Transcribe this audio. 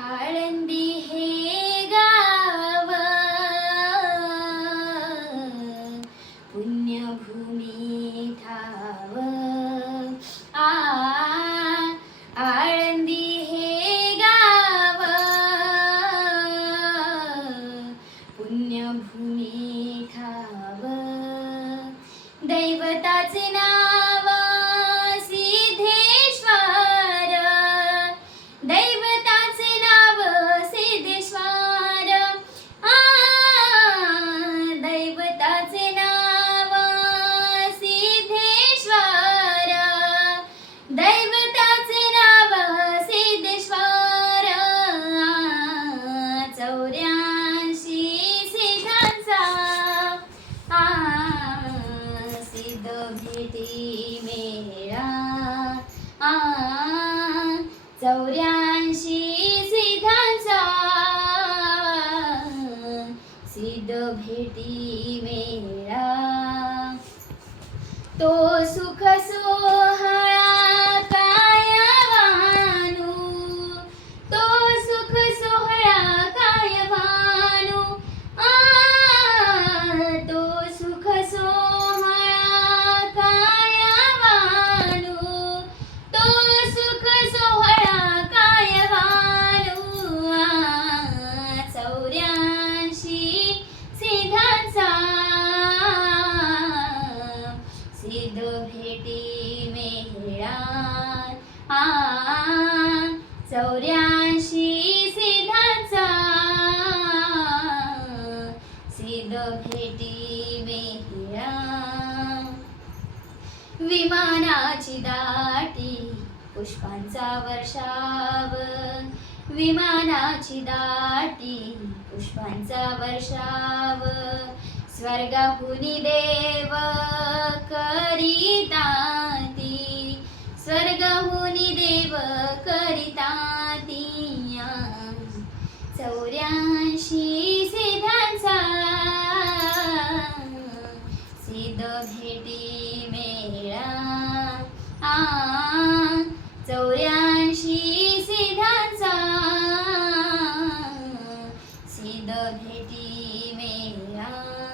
आळंदी हे गाव. पुण्यभूमी ठाव आ आळंदी हे गाव. पुण्यभूमी ठाव दैवताचे नाव भेटी मेळा. आ चौऱ्याऐंशी सिद्धांचा. सिद्ध भेटी मेळा. तो सुख आ चौऱ्याऐंशी सिद्धांचा. सिद्ध भेटी मेहिरा. विमानाची दाटी पुष्पांचा वर्षाव. विमानाची दाटी पुष्पांचा वर्षाव. स्वर्गाहुनी देव भेटी मेळा. आ चौऱ्याऐंशी सिद्धांचा. सिद्ध भेटी मेळा.